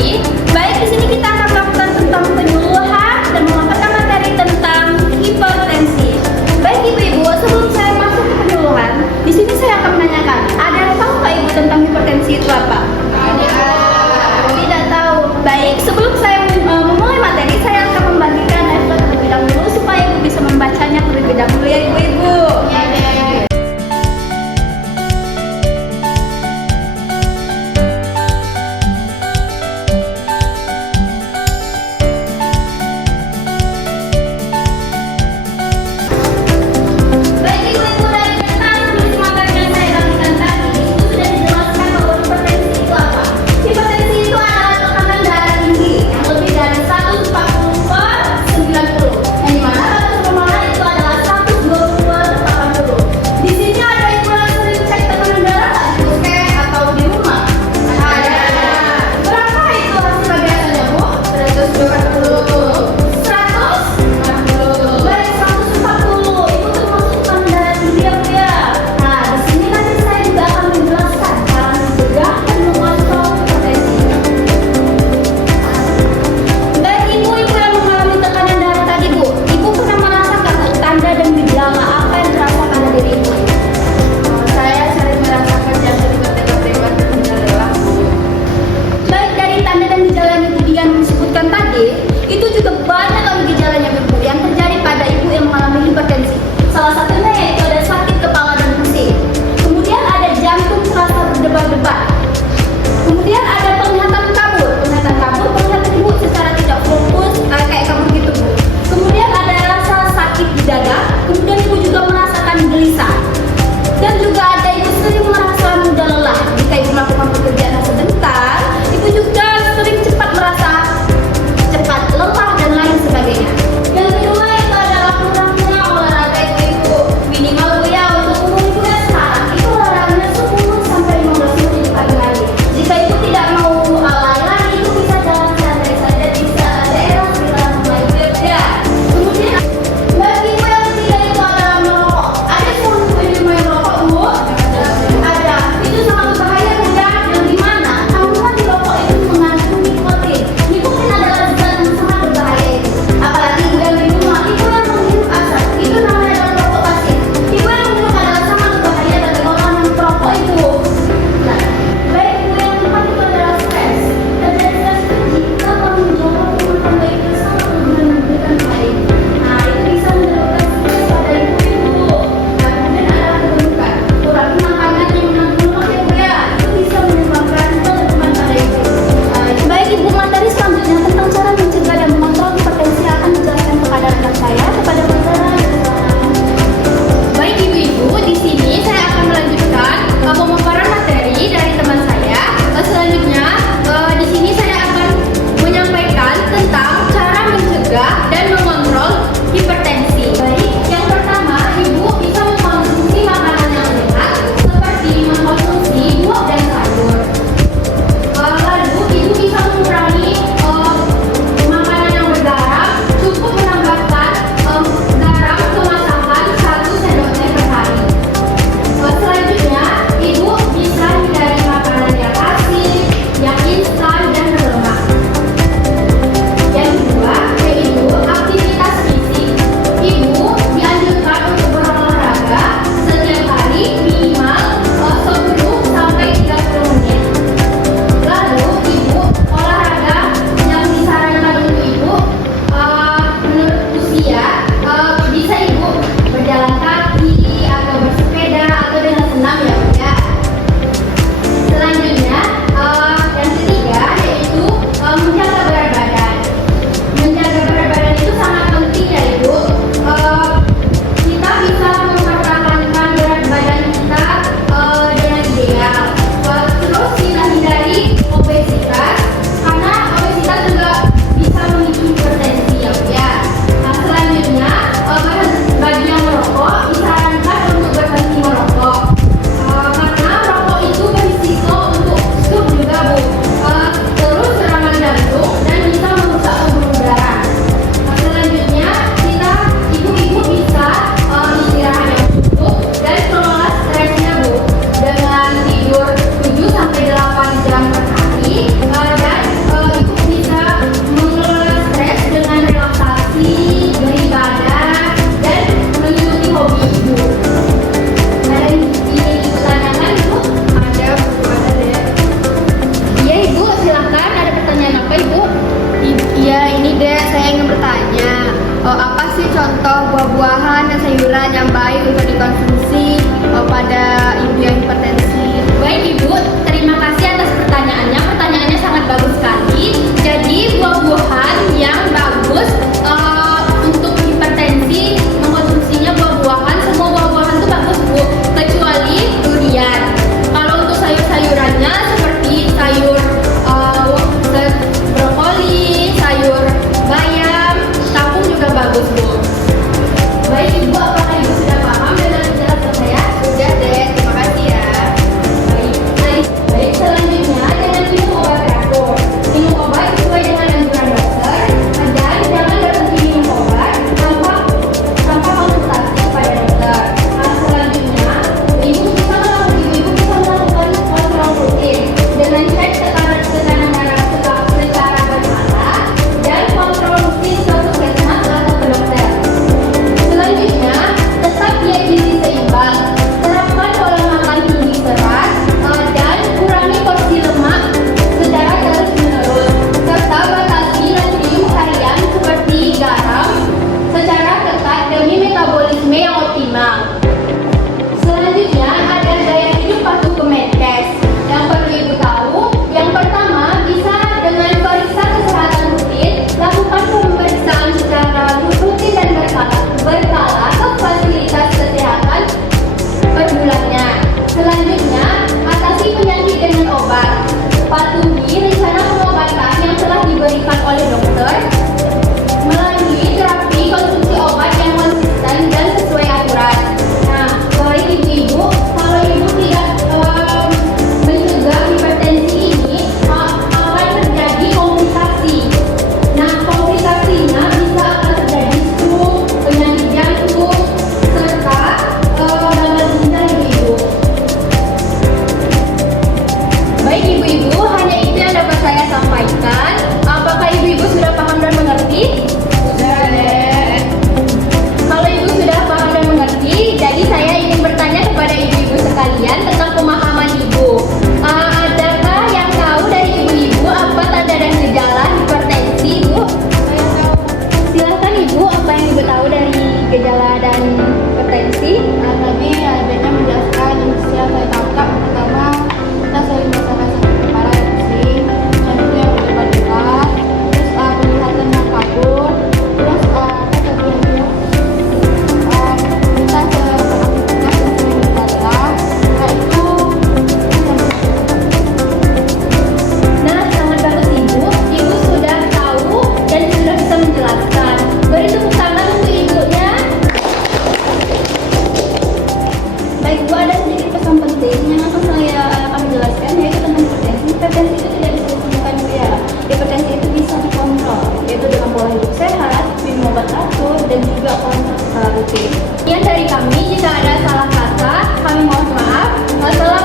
materi. Baik, di sini kita akan melakukan tentang penyuluhan dan memaparkan materi tentang hipertensi. Baik Ibu-ibu, sebelum saya masuk ke penyuluhan, di sini saya akan menanyakan, ada yang tahu nggak Ibu tentang hipertensi itu apa? Tidak tahu. Baik, sebelum saya memulai materi, saya akan membagikan efek terlebih dahulu supaya Ibu bisa membacanya terlebih dahulu ya Ibu-ibu. ibu-ibu, hanya itu yang dapat saya sampaikan. Apakah ibu-ibu sudah paham dan mengerti? Sudah, Dek. Kalau ibu sudah paham dan mengerti, jadi saya ingin bertanya kepada ibu-ibu sekalian tentang pemahaman ibu. Adakah yang tahu dari ibu-ibu apa tanda dan gejala hipertensi, Bu? Saya tahu. Silakan ibu, apa yang ibu tahu dari gejala dan hipertensi? Nah, tadi adanya menjelaskan yang saya tangkap pertama kita sering merasakan sakit kepala yang pusing, jantung yang berdebar-debar, terus penglihatan yang kabur, terus kita beraktivitas yang sering berlelah, itu Nah, sangat bagus ibu. Ibu sudah tahu dan sudah bisa menjelaskan. Beri tepuk tangan untuk ibunya. Baik Bu, ada sedikit pesan penting yang akan saya akan jelaskan, yaitu tentang hipertensi. Hipertensi itu tidak bisa disembuhkan Bu ya. Hipertensi itu bisa dikontrol, yaitu dengan pola hidup sehat, minum obat teratur, dan juga kontrol secara rutin. Sekian dari kami, jika ada salah kata, kami mohon maaf. Wassalamualaikum